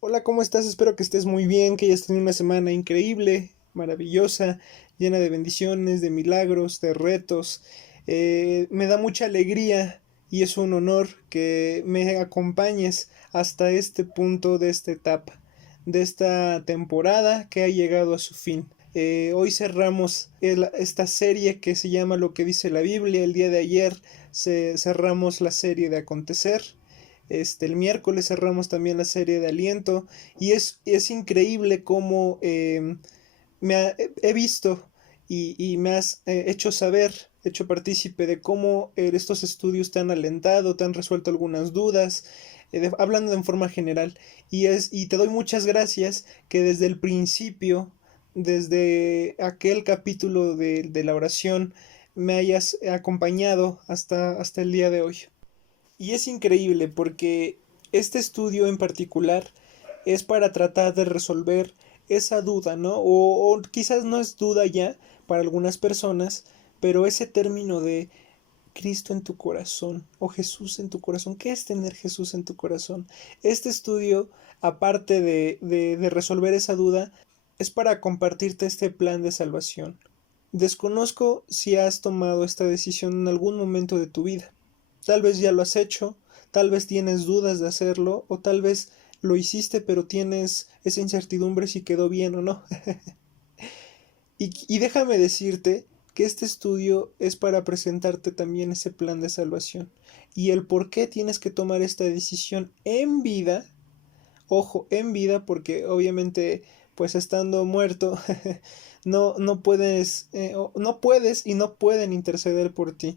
Hola, ¿cómo estás? Espero que estés muy bien, que hayas tenido una semana increíble, maravillosa, llena de bendiciones, de milagros, de retos. Me da mucha alegría y es un honor que me acompañes hasta este punto de esta etapa, de esta temporada que ha llegado a su fin. Hoy cerramos esta serie que se llama Lo que dice la Biblia. El día de ayer cerramos la serie de Acontecer. El miércoles cerramos también la serie de Aliento y es increíble cómo he visto y me has hecho saber, hecho partícipe de cómo estos estudios te han alentado, te han resuelto algunas dudas, hablando en forma general. Y te doy muchas gracias que desde el principio, desde aquel capítulo de la oración, me hayas acompañado hasta el día de hoy. Y es increíble porque este estudio en particular es para tratar de resolver esa duda, ¿no? O quizás no es duda ya para algunas personas, pero ese término de Cristo en tu corazón o Jesús en tu corazón, ¿qué es tener Jesús en tu corazón? Este estudio, aparte de resolver esa duda, es para compartirte este plan de salvación. Desconozco si has tomado esta decisión en algún momento de tu vida. Tal vez ya lo has hecho, tal vez tienes dudas de hacerlo, o tal vez lo hiciste pero tienes esa incertidumbre si quedó bien o no. Y déjame decirte que este estudio es para presentarte también ese plan de salvación y el por qué tienes que tomar esta decisión en vida. Ojo, en vida, porque obviamente pues estando muerto no puedes no puedes y no pueden interceder por ti.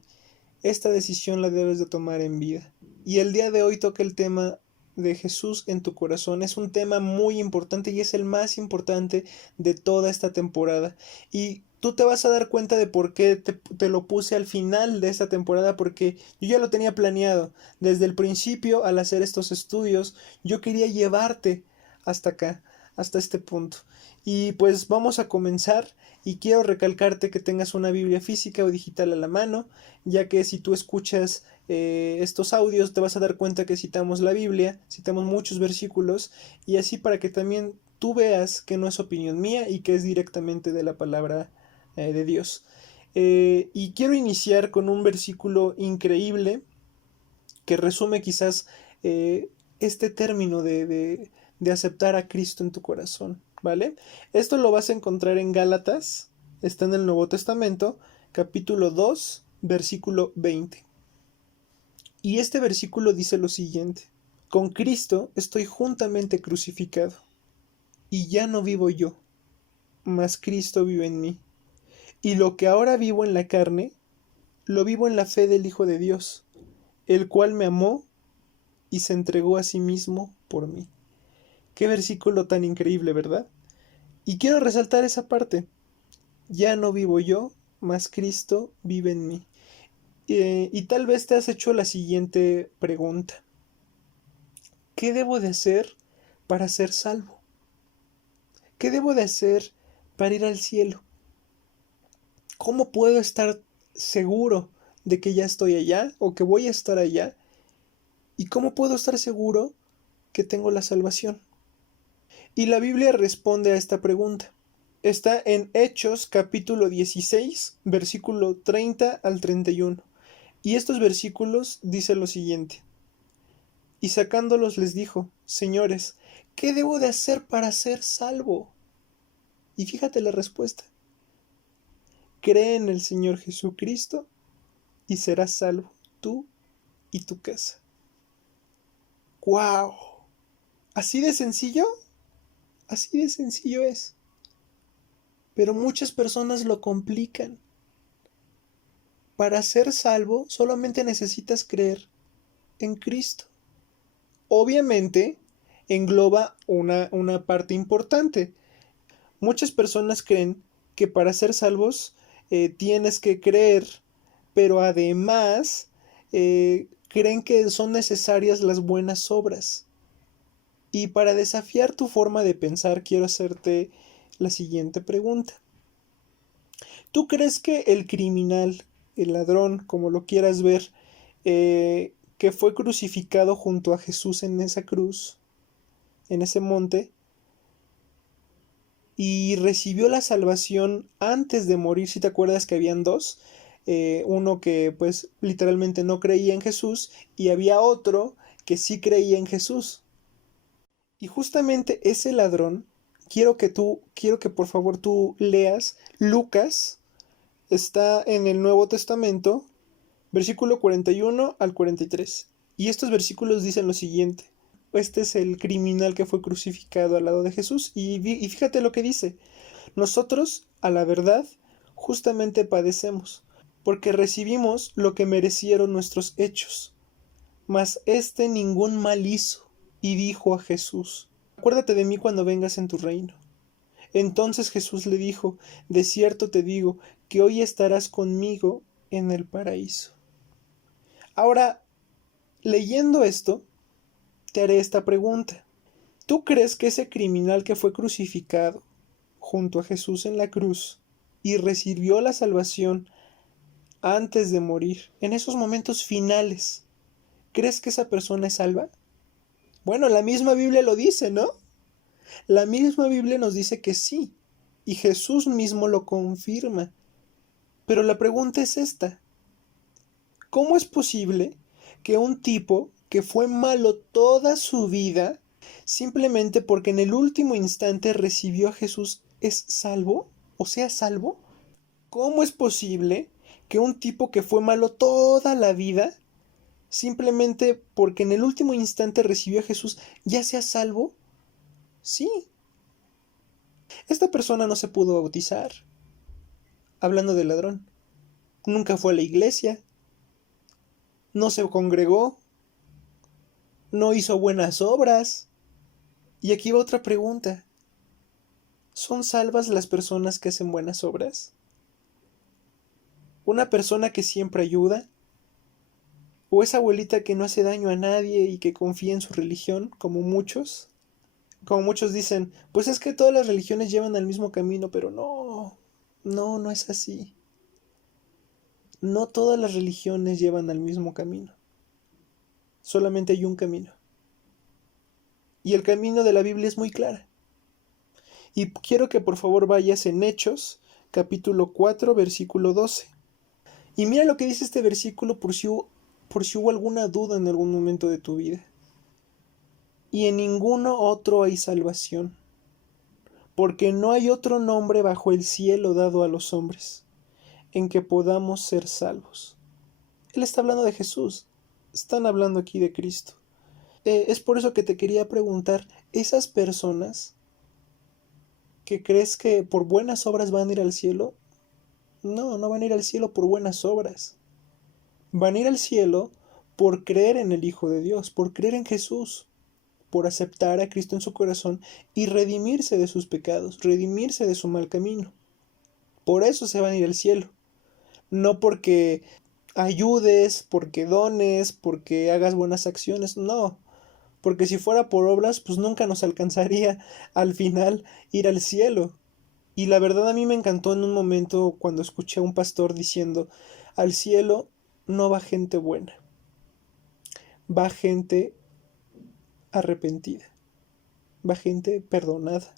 Esta decisión la debes de tomar en vida. Y el día de hoy toca el tema de Jesús en tu corazón. Es un tema muy importante y es el más importante de toda esta temporada. Y tú te vas a dar cuenta de por qué te lo puse al final de esta temporada, porque yo ya lo tenía planeado. Desde el principio, al hacer estos estudios, yo quería llevarte hasta acá, hasta este punto. Y pues vamos a comenzar y quiero recalcarte que tengas una Biblia física o digital a la mano, ya que si tú escuchas estos audios te vas a dar cuenta que citamos la Biblia, citamos muchos versículos y así para que también tú veas que no es opinión mía y que es directamente de la palabra de Dios. Y quiero iniciar con un versículo increíble que resume quizás eh, este término de aceptar a Cristo en tu corazón, ¿vale? Esto lo vas a encontrar en Gálatas, está en el Nuevo Testamento, capítulo 2 versículo 20. Y este versículo dice lo siguiente: con Cristo estoy juntamente crucificado, y ya no vivo yo, mas Cristo vive en mí. Y lo que ahora vivo en la carne, lo vivo en la fe del Hijo de Dios, el cual me amó y se entregó a sí mismo por mí. Qué versículo tan increíble, ¿verdad? Y quiero resaltar esa parte. Ya no vivo yo, mas Cristo vive en mí. Y tal vez te has hecho la siguiente pregunta: ¿qué debo de hacer para ser salvo? ¿Qué debo de hacer para ir al cielo? ¿Cómo puedo estar seguro de que ya estoy allá o que voy a estar allá? ¿Y cómo puedo estar seguro que tengo la salvación? Y la Biblia responde a esta pregunta. Está en Hechos capítulo 16, versículo 30 al 31. Y estos versículos dicen lo siguiente: y sacándolos les dijo: señores, ¿qué debo de hacer para ser salvo? Y fíjate la respuesta: cree en el Señor Jesucristo y serás salvo, tú y tu casa. ¡Wow! ¿Así de sencillo? Así de sencillo es. Pero muchas personas lo complican. Para ser salvo solamente necesitas creer en Cristo. Obviamente engloba una parte importante. Muchas personas creen que para ser salvos tienes que creer, pero además creen que son necesarias las buenas obras. Y para desafiar tu forma de pensar, quiero hacerte la siguiente pregunta. ¿Tú crees que el criminal, el ladrón, como lo quieras ver, que fue crucificado junto a Jesús en esa cruz, en ese monte, y recibió la salvación antes de morir. Si te acuerdas que habían dos, uno que pues literalmente no creía en Jesús y había otro que sí creía en Jesús. Y justamente ese ladrón, quiero que por favor tú leas Lucas, está en el Nuevo Testamento, versículo 41 al 43. Y estos versículos dicen lo siguiente. Este es el criminal que fue crucificado al lado de Jesús. Y fíjate lo que dice. Nosotros, a la verdad, justamente padecemos, porque recibimos lo que merecieron nuestros hechos. Mas éste ningún mal hizo, y dijo a Jesús: acuérdate de mí cuando vengas en tu reino. Entonces Jesús le dijo: de cierto te digo, que hoy estarás conmigo en el paraíso. Ahora, leyendo esto, te haré esta pregunta. ¿Tú crees que ese criminal que fue crucificado junto a Jesús en la cruz y recibió la salvación antes de morir, en esos momentos finales, crees que esa persona es salva? Bueno, la misma Biblia lo dice, ¿no? La misma Biblia nos dice que sí, y Jesús mismo lo confirma. Pero la pregunta es esta: ¿cómo es posible que un tipo que fue malo toda su vida, simplemente porque en el último instante recibió a Jesús, es salvo? ¿O sea, salvo? ¿Cómo es posible que un tipo que fue malo toda la vida, simplemente porque en el último instante recibió a Jesús, ya sea salvo? Sí. Esta persona no se pudo bautizar. Hablando del ladrón, nunca fue a la iglesia, no se congregó, no hizo buenas obras. Y aquí va otra pregunta. ¿Son salvas las personas que hacen buenas obras? ¿Una persona que siempre ayuda? ¿O esa abuelita que no hace daño a nadie y que confía en su religión, como muchos? Como muchos dicen, pues es que todas las religiones llevan al mismo camino, pero no es así. No todas las religiones llevan al mismo camino. Solamente hay un camino. Y el camino de la Biblia es muy claro. Y quiero que por favor vayas en Hechos, capítulo 4, versículo 12. Y mira lo que dice este versículo por si hubo alguna duda en algún momento de tu vida. Y en ninguno otro hay salvación, porque no hay otro nombre bajo el cielo dado a los hombres, en que podamos ser salvos. Él está hablando de Jesús. Están hablando aquí de Cristo. Es por eso que te quería preguntar, ¿esas personas que crees que por buenas obras van a ir al cielo? No van a ir al cielo por buenas obras. Van a ir al cielo por creer en el Hijo de Dios, por creer en Jesús, por aceptar a Cristo en su corazón y redimirse de sus pecados, redimirse de su mal camino. Por eso se van a ir al cielo. No porque ayudes, porque dones, porque hagas buenas acciones, no. Porque si fuera por obras, pues nunca nos alcanzaría al final ir al cielo. Y la verdad a mí me encantó en un momento cuando escuché a un pastor diciendo: al cielo no va gente buena, va gente arrepentida, va gente perdonada.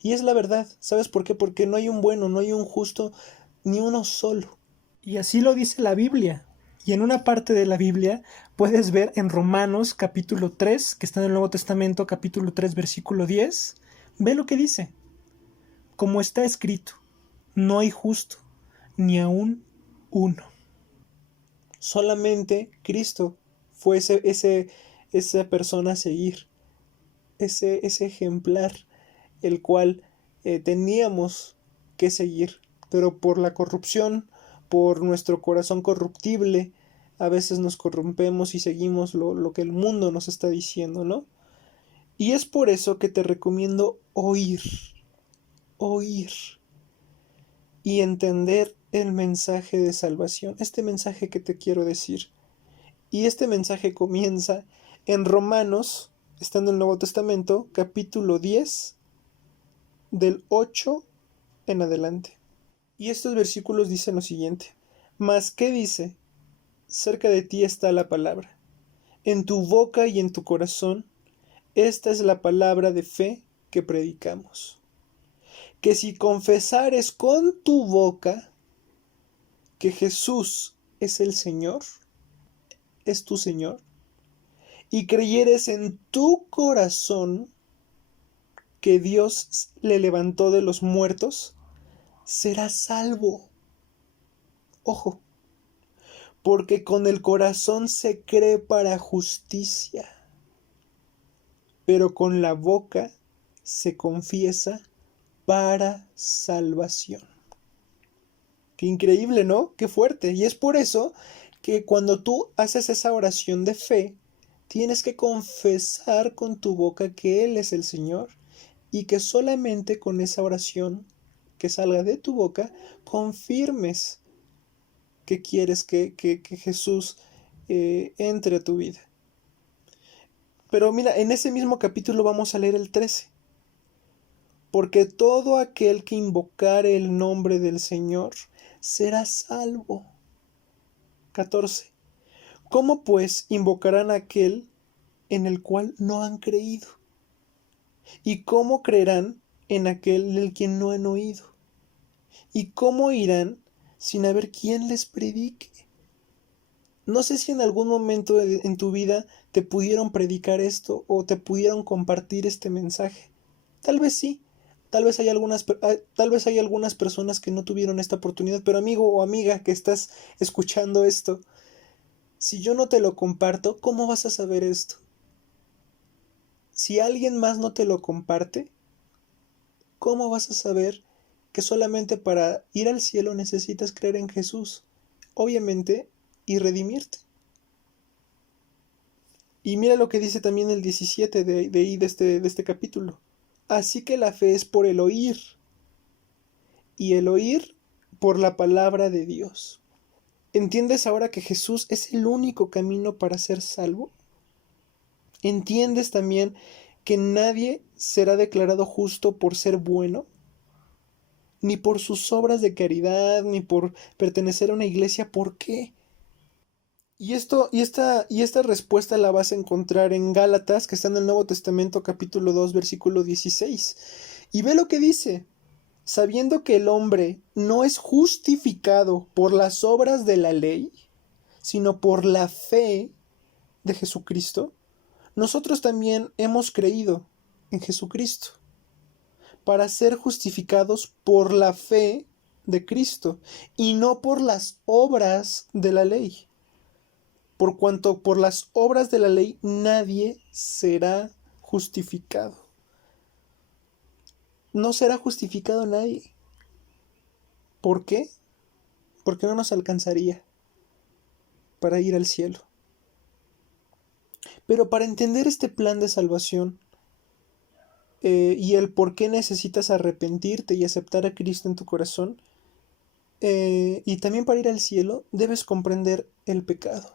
Y es la verdad, ¿sabes por qué? Porque no hay un bueno, no hay un justo, ni uno solo. Y así lo dice la Biblia. Y en una parte de la Biblia puedes ver en Romanos capítulo 3, que está en el Nuevo Testamento, capítulo 3, versículo 10, ve lo que dice. Como está escrito, no hay justo, ni aun uno. Solamente Cristo fue esa persona a seguir, ese ejemplar, el cual teníamos que seguir, pero por la corrupción, por nuestro corazón corruptible, a veces nos corrompemos y seguimos lo que el mundo nos está diciendo, ¿no? Y es por eso que te recomiendo oír y entender el mensaje de salvación, este mensaje que te quiero decir. Y este mensaje comienza en Romanos, está en el Nuevo Testamento, capítulo 10, del 8 en adelante. Y estos versículos dicen lo siguiente: mas ¿qué dice? Cerca de ti está la palabra, en tu boca y en tu corazón. Esta es la palabra de fe que predicamos. Que si confesares con tu boca que Jesús es el Señor, es tu Señor, y creyeres en tu corazón que Dios le levantó de los muertos, serás salvo. Ojo, porque con el corazón se cree para justicia, pero con la boca se confiesa para salvación. Qué increíble, ¿no? Qué fuerte. Y es por eso que cuando tú haces esa oración de fe, tienes que confesar con tu boca que Él es el Señor y que solamente con esa oración que salga de tu boca confirmes que quieres que Jesús entre a tu vida. Pero mira, en ese mismo capítulo vamos a leer el 13. Porque todo aquel que invocare el nombre del Señor será salvo. 14. ¿Cómo pues invocarán a aquel en el cual no han creído? ¿Y cómo creerán en aquel del quien no han oído? ¿Y cómo irán sin haber quien les predique? No sé si en algún momento en tu vida te pudieron predicar esto o te pudieron compartir este mensaje. Tal vez sí. Tal vez hay algunas personas que no tuvieron esta oportunidad, pero amigo o amiga que estás escuchando esto, si yo no te lo comparto, ¿cómo vas a saber esto? Si alguien más no te lo comparte, ¿cómo vas a saber que solamente para ir al cielo necesitas creer en Jesús? Obviamente, y redimirte. Y mira lo que dice también el 17 de este capítulo. Así que la fe es por el oír, y el oír por la palabra de Dios. ¿Entiendes ahora que Jesús es el único camino para ser salvo? ¿Entiendes también que nadie será declarado justo por ser bueno? Ni por sus obras de caridad, ni por pertenecer a una iglesia. ¿Por qué? Y esta respuesta la vas a encontrar en Gálatas, que está en el Nuevo Testamento, capítulo 2, versículo 16. Y ve lo que dice. Sabiendo que el hombre no es justificado por las obras de la ley, sino por la fe de Jesucristo, nosotros también hemos creído en Jesucristo para ser justificados por la fe de Cristo y no por las obras de la ley. Por cuanto por las obras de la ley nadie será justificado. No será justificado nadie. ¿Por qué? Porque no nos alcanzaría para ir al cielo. Pero para entender este plan de salvación y el por qué necesitas arrepentirte y aceptar a Cristo en tu corazón, y también para ir al cielo, debes comprender el pecado.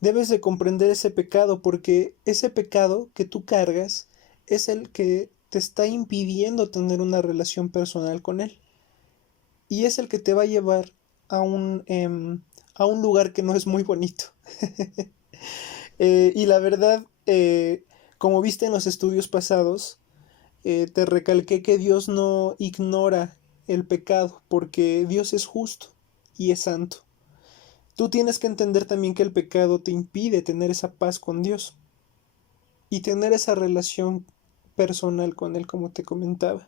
Debes de comprender ese pecado porque ese pecado que tú cargas es el que te está impidiendo tener una relación personal con Él. Y es el que te va a llevar a un lugar que no es muy bonito. Y la verdad, como viste en los estudios pasados, te recalqué que Dios no ignora el pecado, porque Dios es justo y es santo. Tú tienes que entender también que el pecado te impide tener esa paz con Dios y tener esa relación personal con Él, como te comentaba.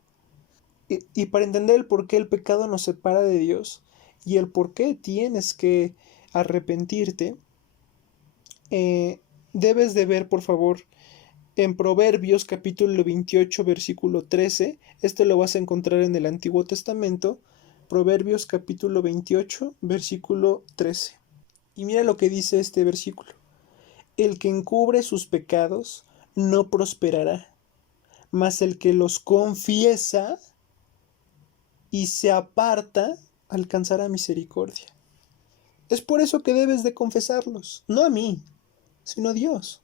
Y para entender el por qué el pecado nos separa de Dios y el por qué tienes que arrepentirte, debes de ver, por favor, en Proverbios capítulo 28, versículo 13. Este lo vas a encontrar en el Antiguo Testamento. Proverbios capítulo 28, versículo 13. Y mira lo que dice este versículo. El que encubre sus pecados no prosperará, mas el que los confiesa y se aparta alcanzará misericordia. Es por eso que debes de confesarlos, no a mí, sino a Dios.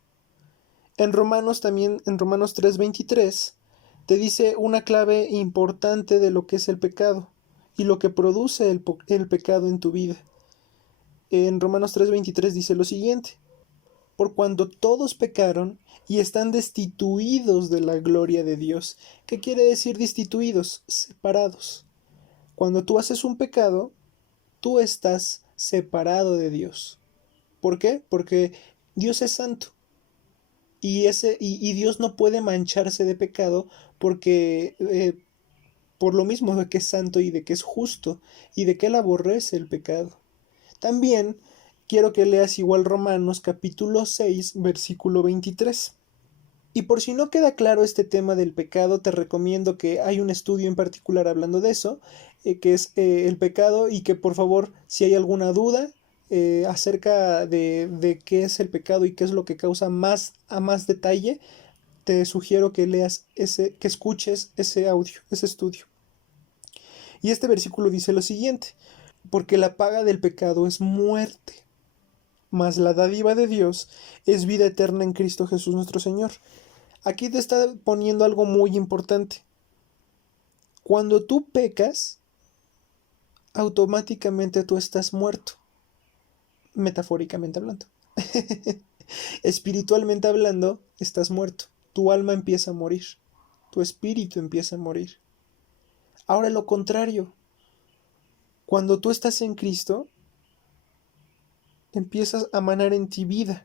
En Romanos 3:23, te dice una clave importante de lo que es el pecado y lo que produce el pecado en tu vida. En Romanos 3:23 dice lo siguiente: por cuando todos pecaron y están destituidos de la gloria de Dios. ¿Qué quiere decir destituidos? Separados. Cuando tú haces un pecado, tú estás separado de Dios. ¿Por qué? Porque Dios es santo. Y Dios no puede mancharse de pecado porque por lo mismo de que es santo y de que es justo y de que Él aborrece el pecado. También quiero que leas igual Romanos capítulo 6, versículo 23. Y por si no queda claro este tema del pecado, te recomiendo que hay un estudio en particular hablando de eso, que es el pecado, y que por favor, si hay alguna duda acerca de qué es el pecado y qué es lo que causa más a más detalle, te sugiero que que escuches ese audio, ese estudio. Y este versículo dice lo siguiente: porque la paga del pecado es muerte, mas la dádiva de Dios es vida eterna en Cristo Jesús nuestro Señor. Aquí te está poniendo algo muy importante. Cuando tú pecas, automáticamente tú estás muerto, metafóricamente hablando. Espiritualmente hablando, estás muerto. Tu alma empieza a morir, tu espíritu empieza a morir. Ahora lo contrario, cuando tú estás en Cristo, empiezas a manar en ti vida,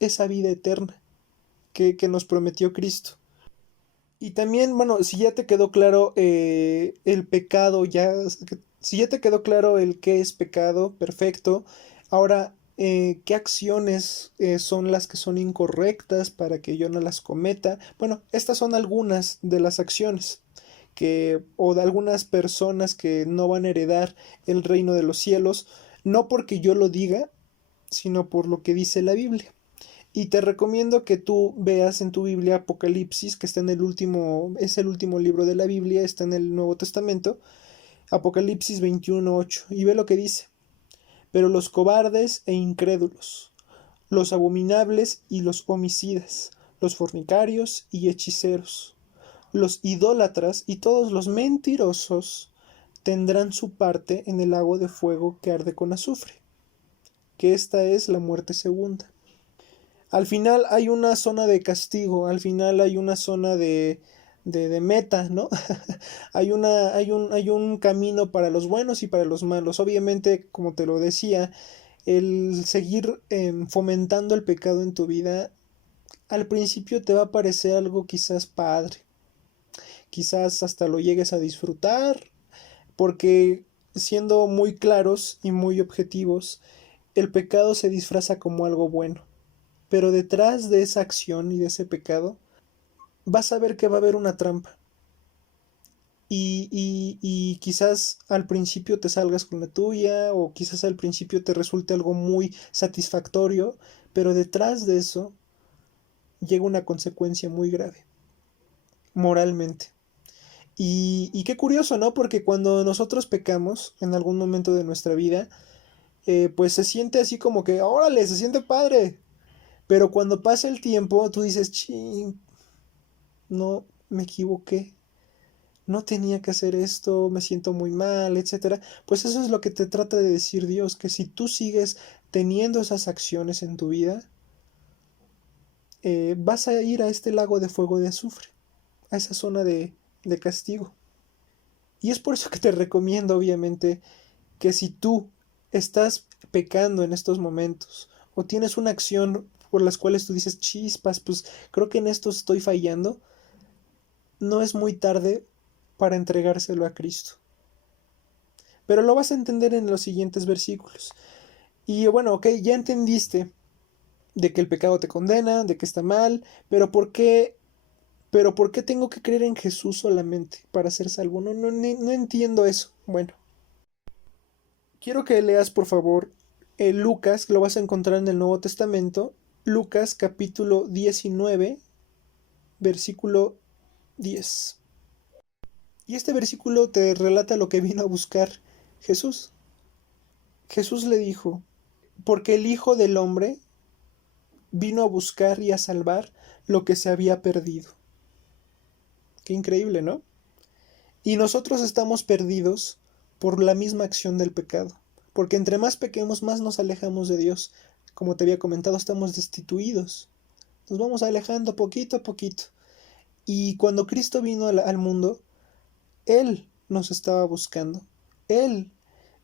esa vida eterna que nos prometió Cristo. Y también, bueno, si ya te quedó claro el pecado, si ya te quedó claro el qué es pecado, perfecto. Ahora, ¿qué acciones son las que son incorrectas para que yo no las cometa? Bueno, estas son algunas de las acciones o de algunas personas que no van a heredar el reino de los cielos, no porque yo lo diga, sino por lo que dice la Biblia. Y te recomiendo que tú veas en tu Biblia Apocalipsis, que está es el último libro de la Biblia, está en el Nuevo Testamento, Apocalipsis 21:8, y ve lo que dice: pero los cobardes e incrédulos, los abominables y los homicidas, los fornicarios y hechiceros, los idólatras y todos los mentirosos tendrán su parte en el lago de fuego que arde con azufre, que esta es la muerte segunda. Al final hay una zona de castigo, al final hay una zona de meta, ¿no? Hay un camino para los buenos y para los malos. Obviamente, como te lo decía, el seguir fomentando el pecado en tu vida, al principio te va a parecer algo quizás padre, quizás hasta lo llegues a disfrutar, porque siendo muy claros y muy objetivos, el pecado se disfraza como algo bueno. Pero detrás de esa acción y de ese pecado, vas a ver que va a haber una trampa. Y quizás al principio te salgas con la tuya, o quizás al principio te resulte algo muy satisfactorio, pero detrás de eso llega una consecuencia muy grave, moralmente. Y qué curioso, ¿no? Porque cuando nosotros pecamos en algún momento de nuestra vida, pues se siente así como que, órale, se siente padre. Pero cuando pasa el tiempo, tú dices, ching, no, me equivoqué, no tenía que hacer esto, me siento muy mal, etcétera. Pues eso es lo que te trata de decir Dios, que si tú sigues teniendo esas acciones en tu vida, vas a ir a este lago de fuego de azufre, a esa zona de castigo. Y es por eso que te recomiendo, obviamente, que si tú estás pecando en estos momentos, o tienes una acción por las cuales tú dices, chispas, pues creo que en esto estoy fallando, no es muy tarde para entregárselo a Cristo. Pero lo vas a entender en los siguientes versículos. Y bueno, ok, ya entendiste de que el pecado te condena, de que está mal, pero ¿por qué tengo que creer en Jesús solamente para ser salvo? No entiendo eso. Bueno, quiero que leas por favor Lucas, lo vas a encontrar en el Nuevo Testamento, Lucas capítulo 19, versículo 10. Y este versículo te relata lo que vino a buscar Jesús. Jesús le dijo, porque el Hijo del Hombre vino a buscar y a salvar lo que se había perdido. Qué increíble, ¿no? Y nosotros estamos perdidos por la misma acción del pecado. Porque entre más pequemos, más nos alejamos de Dios. como te había comentado, estamos destituidos. Nos vamos alejando poquito a poquito. Y cuando Cristo vino al mundo, Él nos estaba buscando. Él,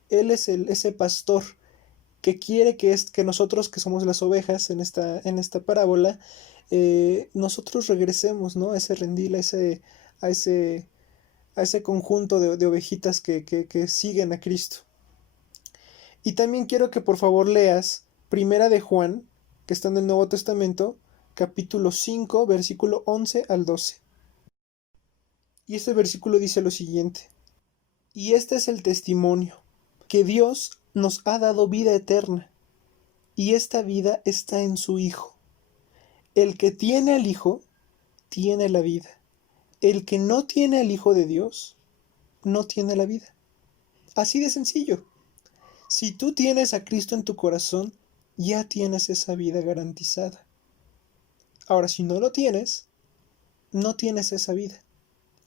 Él es ese pastor que quiere que nosotros, que somos las ovejas en esta parábola, nosotros regresemos, ¿no? A ese redil, a ese conjunto de ovejitas que siguen a Cristo. Y también quiero que por favor leas Primera de Juan, que está en el Nuevo Testamento, capítulo 5, versículo 11 al 12. Y este versículo dice lo siguiente: y este es el testimonio, que Dios nos ha dado vida eterna, y esta vida está en su Hijo. El que tiene al Hijo, tiene la vida. El que no tiene al Hijo de Dios, no tiene la vida. Así de sencillo. Si tú tienes a Cristo en tu corazón, ya tienes esa vida garantizada. Ahora, si no lo tienes, no tienes esa vida.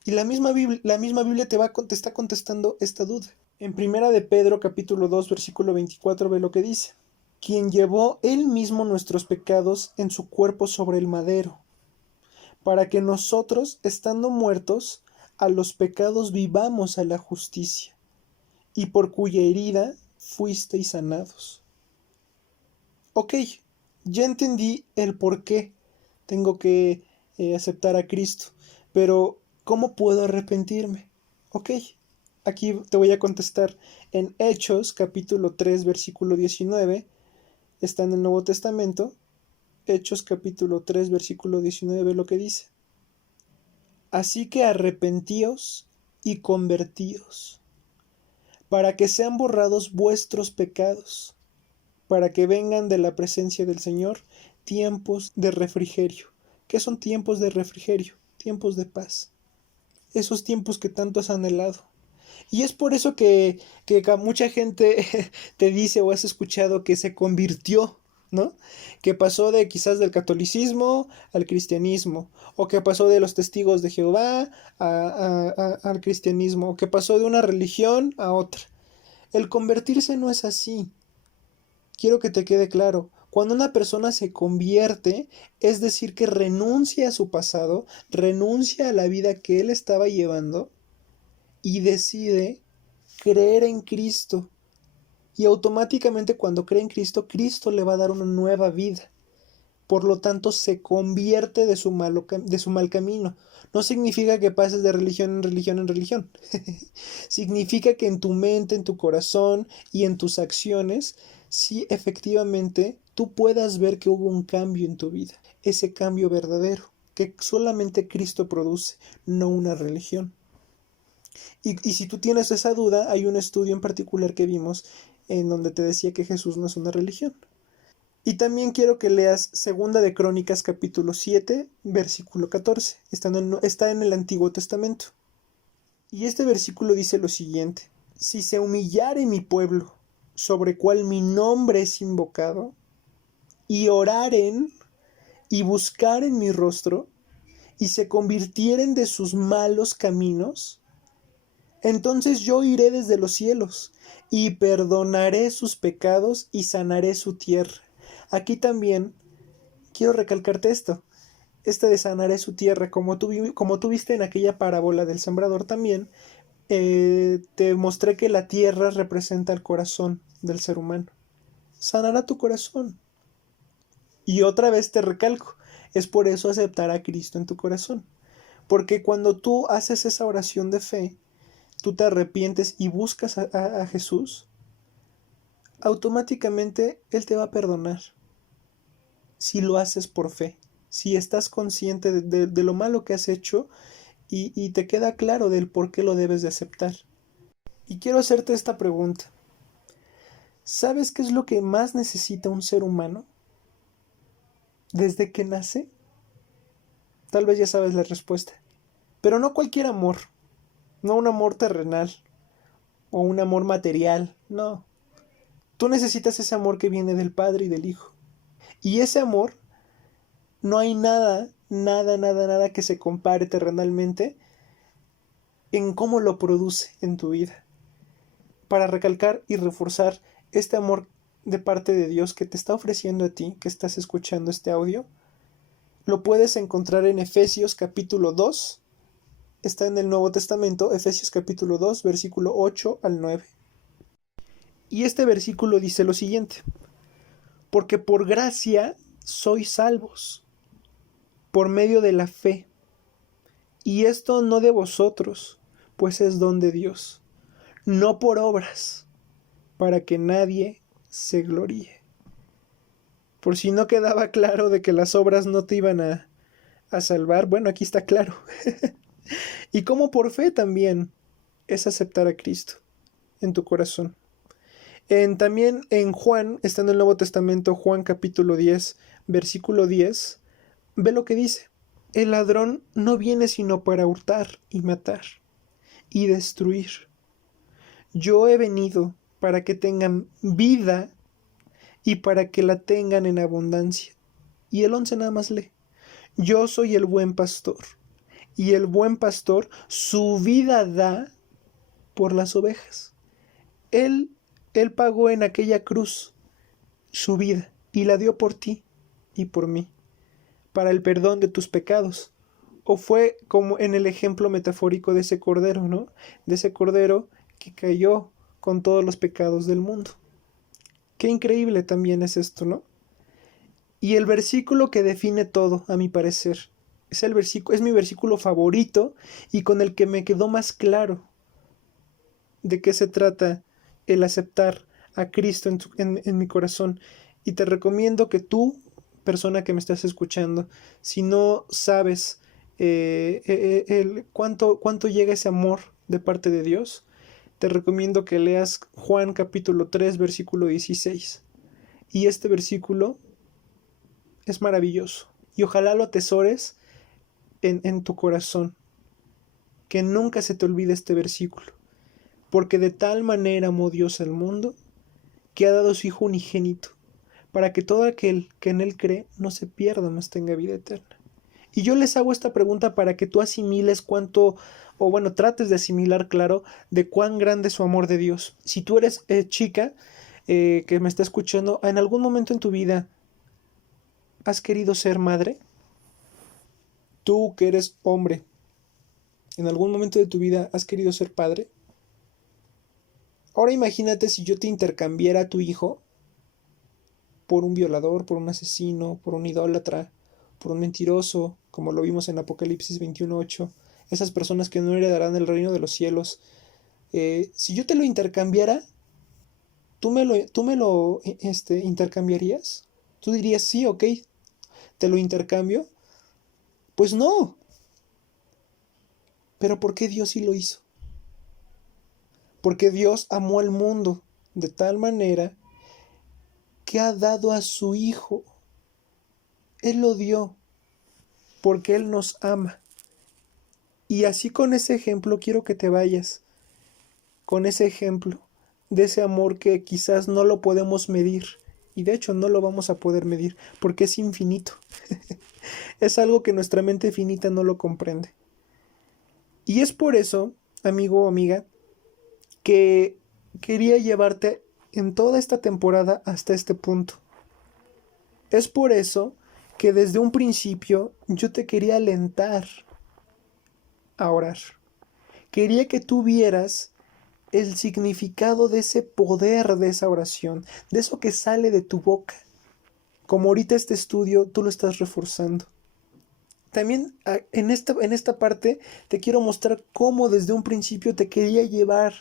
Y la misma Biblia te está contestando esta duda. En Primera de Pedro, capítulo 2, versículo 24, ve lo que dice: quien llevó él mismo nuestros pecados en su cuerpo sobre el madero, para que nosotros, estando muertos a los pecados, vivamos a la justicia, y por cuya herida fuisteis sanados. Ok, ya entendí el por qué tengo que aceptar a Cristo, pero ¿cómo puedo arrepentirme? Ok, aquí te voy a contestar. En Hechos, capítulo 3, versículo 19, está en el Nuevo Testamento. Hechos, capítulo 3, versículo 19, lo que dice: así que arrepentíos y convertíos, para que sean borrados vuestros pecados, para que vengan de la presencia del Señor tiempos de refrigerio. ¿Qué son tiempos de refrigerio? Tiempos de paz. Esos tiempos que tanto has anhelado. Y es por eso que mucha gente te dice o has escuchado que se convirtió, ¿no? Que pasó de quizás del catolicismo al cristianismo, o que pasó de los testigos de Jehová al cristianismo, o que pasó de una religión a otra. El convertirse no es así. Quiero que te quede claro. Cuando una persona se convierte, es decir, que renuncia a su pasado, renuncia a la vida que él estaba llevando y decide creer en Cristo. Y automáticamente cuando cree en Cristo, Cristo le va a dar una nueva vida. Por lo tanto, se convierte de su mal camino. No significa que pases de religión en religión en religión. Significa que en tu mente, en tu corazón y en tus acciones, sí efectivamente tú puedas ver que hubo un cambio en tu vida. Ese cambio verdadero, que solamente Cristo produce, no una religión. Y si tú tienes esa duda, hay un estudio en particular que vimos en donde te decía que Jesús no es una religión. Y también quiero que leas Segunda de Crónicas capítulo 7, versículo 14. Está en el Antiguo Testamento. Y este versículo dice lo siguiente: si se humillare mi pueblo, sobre cual mi nombre es invocado, y oraren y buscaren mi rostro, y se convirtieren de sus malos caminos, entonces yo iré desde los cielos, y perdonaré sus pecados, y sanaré su tierra. Aquí también quiero recalcarte esto. De sanaré su tierra, como tú viste en aquella parábola del sembrador también, te mostré que la tierra representa el corazón del ser humano. Sanará tu corazón. Y otra vez te recalco, es por eso aceptar a Cristo en tu corazón. Porque cuando tú haces esa oración de fe, tú te arrepientes y buscas a Jesús, automáticamente Él te va a perdonar. Si lo haces por fe, si estás consciente de lo malo que has hecho y te queda claro del por qué lo debes de aceptar. Y quiero hacerte esta pregunta. ¿Sabes qué es lo que más necesita un ser humano desde que nace? Tal vez ya sabes la respuesta. Pero no cualquier amor. No un amor terrenal o un amor material. No. Tú necesitas ese amor que viene del Padre y del Hijo. Y ese amor, no hay nada que se compare terrenalmente en cómo lo produce en tu vida. Para recalcar y reforzar, este amor de parte de Dios que te está ofreciendo a ti, que estás escuchando este audio, lo puedes encontrar en Efesios capítulo 2, está en el Nuevo Testamento, Efesios capítulo 2, versículo 8 al 9. Y este versículo dice lo siguiente: porque por gracia sois salvos, por medio de la fe, y esto no de vosotros, pues es don de Dios, no por obras, para que nadie se gloríe. Por si no quedaba claro de que las obras no te iban a salvar, bueno, aquí está claro. Y como por fe también es aceptar a Cristo en tu corazón. También en Juan, está en el Nuevo Testamento, Juan capítulo 10, versículo 10, ve lo que dice: el ladrón no viene sino para hurtar y matar y destruir. Yo he venido para que tengan vida y para que la tengan en abundancia. Y el 11 nada más lee: yo soy el buen pastor, y el buen pastor su vida da por las ovejas. Él pagó en aquella cruz su vida y la dio por ti y por mí, para el perdón de tus pecados. O fue como en el ejemplo metafórico de ese cordero, ¿no? De ese cordero que cayó con todos los pecados del mundo. Qué increíble también es esto, ¿no? Y el versículo que define todo, a mi parecer, es mi versículo favorito y con el que me quedó más claro de qué se trata el aceptar a Cristo en mi corazón. Y te recomiendo que tú, persona que me estás escuchando, si no sabes cuánto llega ese amor de parte de Dios, te recomiendo que leas Juan capítulo 3, versículo 16. Y este versículo es maravilloso. Y ojalá lo atesores en tu corazón. Que nunca se te olvide este versículo. Porque de tal manera amó Dios al mundo, que ha dado su Hijo unigénito, para que todo aquel que en Él cree no se pierda, mas tenga vida eterna. Y yo les hago esta pregunta para que tú asimiles trates de asimilar, claro, de cuán grande es su amor de Dios. Si tú eres chica que me está escuchando, ¿en algún momento en tu vida has querido ser madre? Tú que eres hombre, ¿en algún momento de tu vida has querido ser padre? Ahora imagínate si yo te intercambiara a tu hijo por un violador, por un asesino, por un idólatra, por un mentiroso, como lo vimos en Apocalipsis 21:8, esas personas que no heredarán el reino de los cielos. Si yo te lo intercambiara, ¿tú me lo intercambiarías? ¿Tú dirías sí, ok, te lo intercambio? Pues no. ¿Pero por qué Dios sí lo hizo? Porque Dios amó al mundo de tal manera que ha dado a su Hijo. Él lo dio porque Él nos ama. Y así con ese ejemplo quiero que te vayas. Con ese ejemplo de ese amor que quizás no lo podemos medir. Y de hecho no lo vamos a poder medir porque es infinito. Es algo que nuestra mente finita no lo comprende. Y es por eso, amigo o amiga, que quería llevarte en toda esta temporada hasta este punto. Es por eso que desde un principio yo te quería alentar a orar. Quería que tú vieras el significado de ese poder de esa oración, de eso que sale de tu boca. Como ahorita este estudio tú lo estás reforzando. También en esta parte te quiero mostrar cómo desde un principio te quería llevar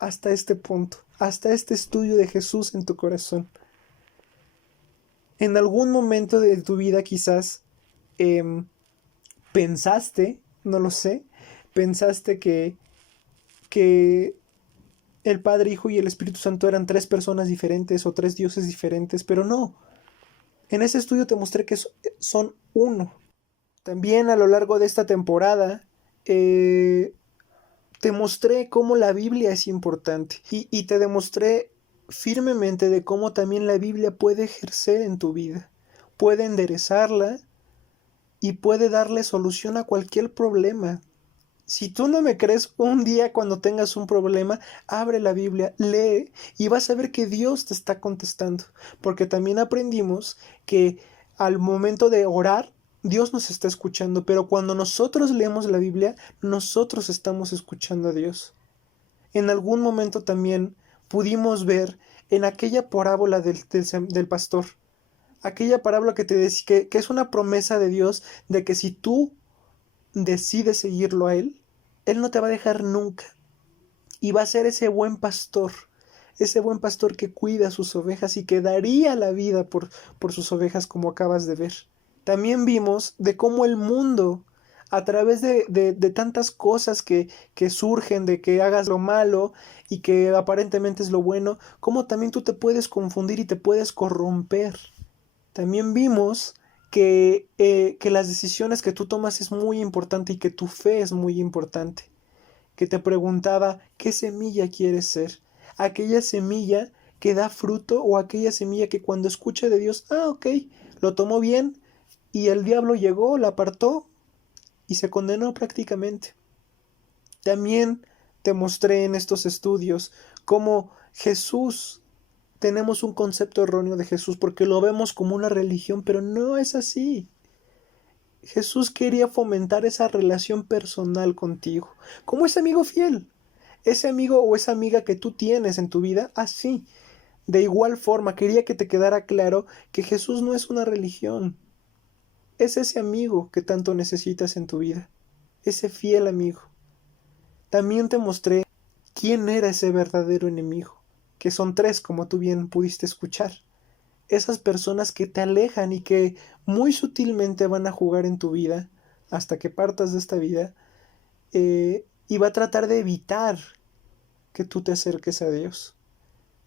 hasta este punto, hasta este estudio de Jesús en tu corazón. En algún momento de tu vida quizás pensaste, no lo sé, pensaste que el Padre, Hijo y el Espíritu Santo eran tres personas diferentes o tres dioses diferentes, pero no. En ese estudio te mostré que son uno. También a lo largo de esta temporada te mostré cómo la Biblia es importante y te demostré firmemente de cómo también la Biblia puede ejercer en tu vida, puede enderezarla y puede darle solución a cualquier problema Si tú no me crees, un día cuando tengas un problema, abre la Biblia, lee y vas a ver que Dios te está contestando. Porque también aprendimos que al momento de orar, Dios nos está escuchando, pero cuando nosotros leemos la Biblia, nosotros estamos escuchando a Dios. En algún momento también pudimos ver en aquella parábola del pastor, aquella parábola que te que es una promesa de Dios de que si tú decides seguirlo a Él no te va a dejar nunca. Y va a ser ese buen pastor que cuida sus ovejas y que daría la vida por sus ovejas, como acabas de ver. También vimos de cómo el mundo, a través de tantas cosas que surgen, de que hagas lo malo y que aparentemente es lo bueno, cómo también tú te puedes confundir y te puedes corromper. También vimos que las decisiones que tú tomas es muy importante y que tu fe es muy importante. Que te preguntaba, ¿qué semilla quieres ser? ¿Aquella semilla que da fruto o aquella semilla que cuando escucha de Dios, ok, lo tomó bien y el diablo llegó, la apartó y se condenó prácticamente? También te mostré en estos estudios cómo Jesús, tenemos un concepto erróneo de Jesús porque lo vemos como una religión, pero no es así. Jesús quería fomentar esa relación personal contigo, como ese amigo fiel, ese amigo o esa amiga que tú tienes en tu vida, así. De igual forma, quería que te quedara claro que Jesús no es una religión, es ese amigo que tanto necesitas en tu vida, ese fiel amigo. También te mostré quién era ese verdadero enemigo, que son tres, como tú bien pudiste escuchar. Esas personas que te alejan y que muy sutilmente van a jugar en tu vida hasta que partas de esta vida, y va a tratar de evitar que tú te acerques a Dios.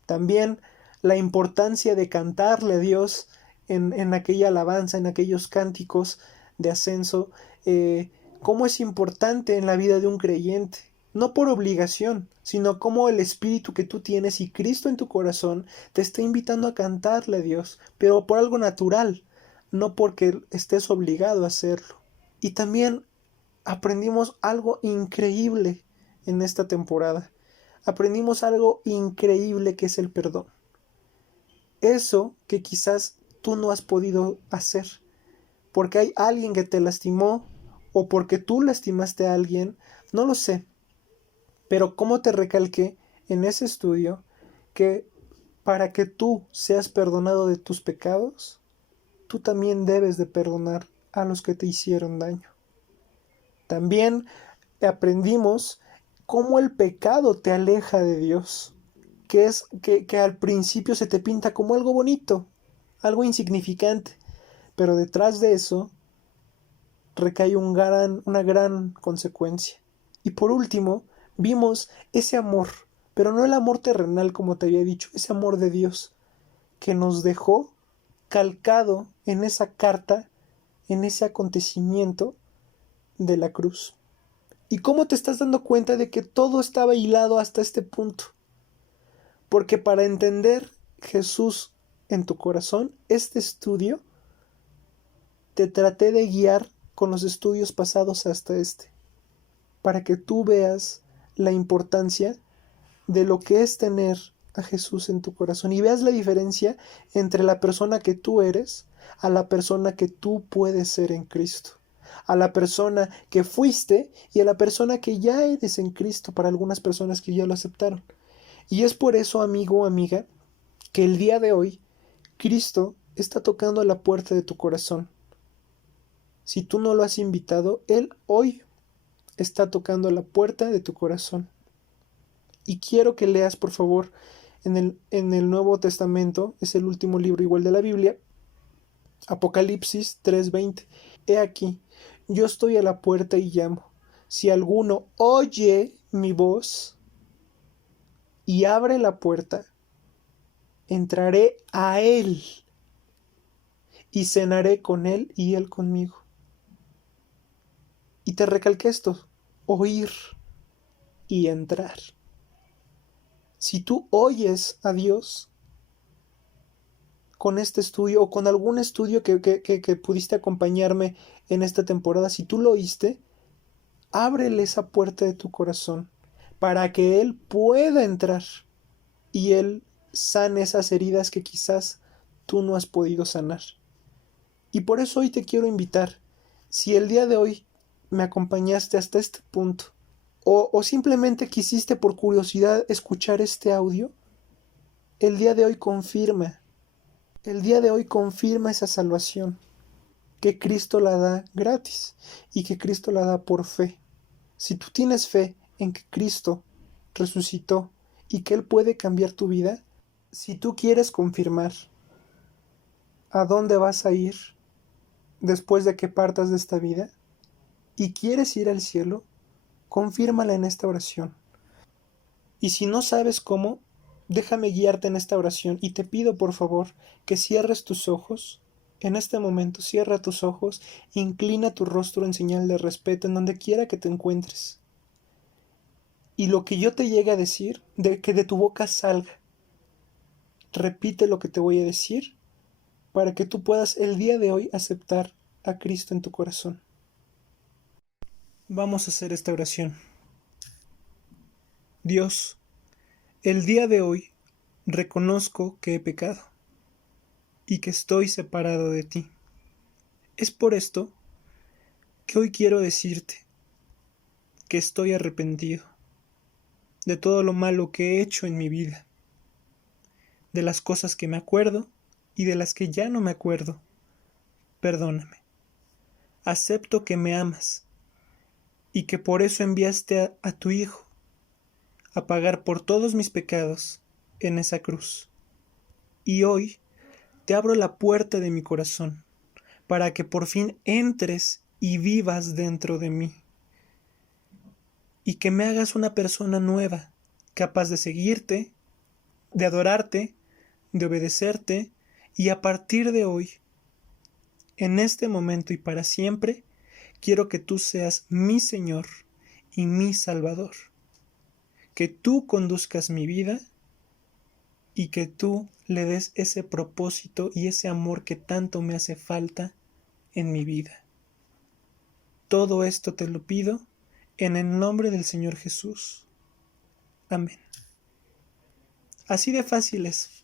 También la importancia de cantarle a Dios en aquella alabanza, en aquellos cánticos de ascenso, cómo es importante en la vida de un creyente, no por obligación, sino como el espíritu que tú tienes y Cristo en tu corazón te está invitando a cantarle a Dios, pero por algo natural, no porque estés obligado a hacerlo. Y también aprendimos algo increíble en esta temporada. Aprendimos algo increíble que es el perdón. Eso que quizás tú no has podido hacer porque hay alguien que te lastimó o porque tú lastimaste a alguien, no lo sé. Pero como te recalqué en ese estudio que para que tú seas perdonado de tus pecados, tú también debes de perdonar a los que te hicieron daño. También aprendimos cómo el pecado te aleja de Dios, que al principio se te pinta como algo bonito, algo insignificante, pero detrás de eso recae una gran consecuencia. Y por último, vimos ese amor, pero no el amor terrenal como te había dicho, ese amor de Dios, que nos dejó calcado en esa carta, en ese acontecimiento de la cruz. ¿Y cómo te estás dando cuenta de que todo estaba hilado hasta este punto? Porque para entender Jesús en tu corazón, este estudio te traté de guiar con los estudios pasados hasta este, para que tú veas la importancia de lo que es tener a Jesús en tu corazón y veas la diferencia entre la persona que tú eres a la persona que tú puedes ser en Cristo, a la persona que fuiste y a la persona que ya eres en Cristo para algunas personas que ya lo aceptaron. Y es por eso, amigo o amiga, que el día de hoy Cristo está tocando a la puerta de tu corazón. Si tú no lo has invitado, Él hoy está tocando a la puerta de tu corazón. Y quiero que leas, por favor, en el Nuevo Testamento, es el último libro igual de la Biblia, Apocalipsis 3:20. He aquí, yo estoy a la puerta y llamo. Si alguno oye mi voz y abre la puerta, entraré a él y cenaré con él y él conmigo. Y te recalqué esto, oír y entrar. Si tú oyes a Dios con este estudio o con algún estudio que pudiste acompañarme en esta temporada, si tú lo oíste, ábrele esa puerta de tu corazón para que Él pueda entrar y Él sane esas heridas que quizás tú no has podido sanar. Y por eso hoy te quiero invitar, si el día de hoy me acompañaste hasta este punto, o simplemente quisiste por curiosidad escuchar este audio, el día de hoy confirma, el día de hoy confirma esa salvación, que Cristo la da gratis y que Cristo la da por fe. Si tú tienes fe en que Cristo resucitó y que Él puede cambiar tu vida, si tú quieres confirmar a dónde vas a ir después de que partas de esta vida y quieres ir al cielo, confírmala en esta oración. Y si no sabes cómo, déjame guiarte en esta oración y te pido por favor que cierres tus ojos. En este momento cierra tus ojos, inclina tu rostro en señal de respeto en donde quiera que te encuentres. Y lo que yo te llegue a decir, de que de tu boca salga, repite lo que te voy a decir para que tú puedas el día de hoy aceptar a Cristo en tu corazón. Vamos a hacer esta oración. Dios, el día de hoy reconozco que he pecado y que estoy separado de ti. Es por esto que hoy quiero decirte que estoy arrepentido de todo lo malo que he hecho en mi vida, de las cosas que me acuerdo y de las que ya no me acuerdo. Perdóname. Acepto que me amas y que por eso enviaste a tu Hijo a pagar por todos mis pecados en esa cruz. Y hoy te abro la puerta de mi corazón para que por fin entres y vivas dentro de mí. Y que me hagas una persona nueva, capaz de seguirte, de adorarte, de obedecerte, y a partir de hoy, en este momento y para siempre, quiero que tú seas mi Señor y mi Salvador. Que tú conduzcas mi vida y que tú le des ese propósito y ese amor que tanto me hace falta en mi vida. Todo esto te lo pido en el nombre del Señor Jesús. Amén. Así de fácil es.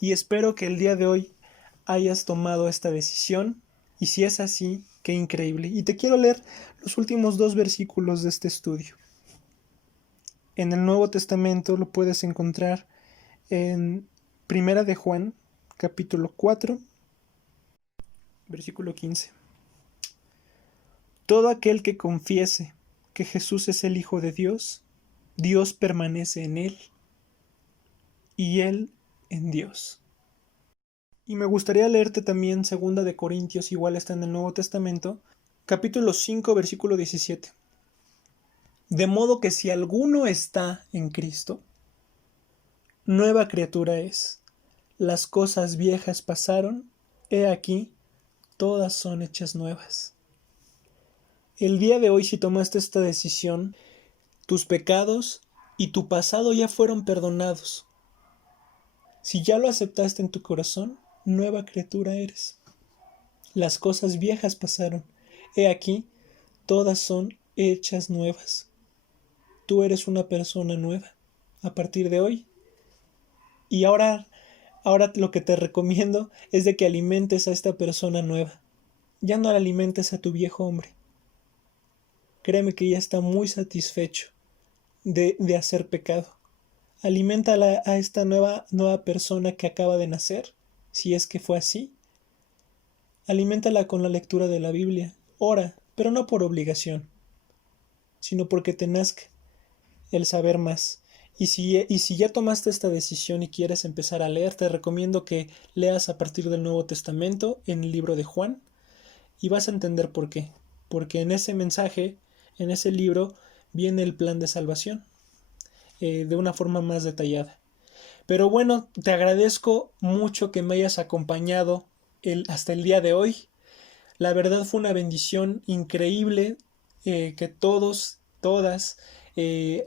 Y espero que el día de hoy hayas tomado esta decisión. Y si es así, qué increíble. Y te quiero leer los últimos 2 versículos de este estudio. En el Nuevo Testamento lo puedes encontrar en Primera de Juan, capítulo 4, versículo 15. Todo aquel que confiese que Jesús es el Hijo de Dios, Dios permanece en él y él en Dios. Y me gustaría leerte también 2 de Corintios, igual está en el Nuevo Testamento, capítulo 5, versículo 17. De modo que si alguno está en Cristo, nueva criatura es. Las cosas viejas pasaron, he aquí, todas son hechas nuevas. El día de hoy, si tomaste esta decisión, tus pecados y tu pasado ya fueron perdonados. Si ya lo aceptaste en tu corazón, nueva criatura eres. Las cosas viejas pasaron, he aquí, todas son hechas nuevas. Tú eres una persona nueva a partir de hoy. Y ahora lo que te recomiendo es de que alimentes a esta persona nueva. Ya no alimentes a tu viejo hombre. Créeme que ya está muy satisfecho de hacer pecado. Aliméntala a esta nueva persona que acaba de nacer, si es que fue así. Aliméntala con la lectura de la Biblia. Ora, pero no por obligación, sino porque te nazca el saber más. Y si ya tomaste esta decisión y quieres empezar a leer, te recomiendo que leas a partir del Nuevo Testamento en el libro de Juan y vas a entender por qué. Porque en ese mensaje, en ese libro, viene el plan de salvación de una forma más detallada. Pero bueno, te agradezco mucho que me hayas acompañado hasta el día de hoy. La verdad fue una bendición increíble que todos, todas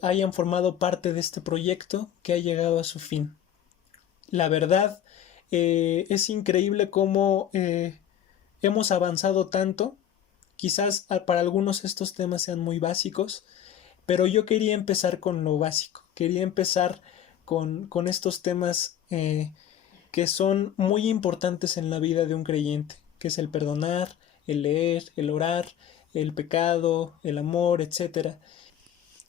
hayan formado parte de este proyecto que ha llegado a su fin. La verdad es increíble cómo hemos avanzado tanto Quizás para algunos estos temas sean muy básicos, pero yo quería empezar con lo básico. Quería empezar con estos temas que son muy importantes en la vida de un creyente, que es el perdonar, el leer, el orar, el pecado, el amor, etcétera.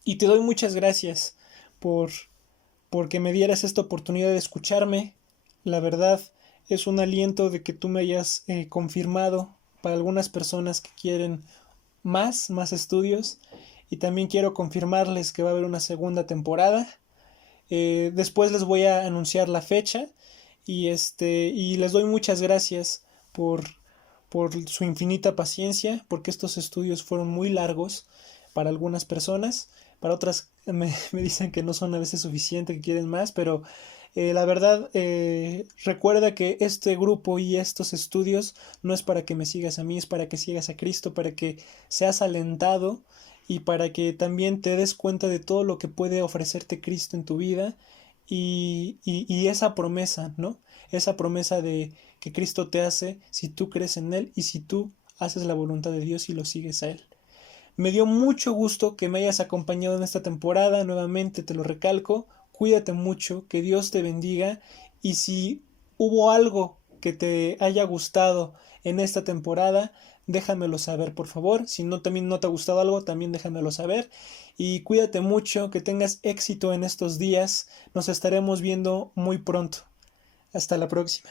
Y te doy muchas gracias por porque me dieras esta oportunidad de escucharme. La verdad es un aliento de que tú me hayas confirmado para algunas personas que quieren más estudios. Y también quiero confirmarles que va a haber una segunda temporada. Después les voy a anunciar la fecha y les doy muchas gracias por, por su infinita paciencia, porque estos estudios fueron muy largos para algunas personas, para otras me dicen que no son a veces suficientes, que quieren más, pero la verdad, recuerda que este grupo y estos estudios no es para que me sigas a mí, es para que sigas a Cristo, para que seas alentado y para que también te des cuenta de todo lo que puede ofrecerte Cristo en tu vida y esa promesa, ¿no? Esa promesa de que Cristo te hace si tú crees en Él y si tú haces la voluntad de Dios y lo sigues a Él. Me dio mucho gusto que me hayas acompañado en esta temporada, nuevamente te lo recalco, cuídate mucho, que Dios te bendiga y si hubo algo que te haya gustado en esta temporada, déjamelo saber por favor, si no también no te ha gustado algo, también déjamelo saber y cuídate mucho, que tengas éxito en estos días, nos estaremos viendo muy pronto. Hasta la próxima.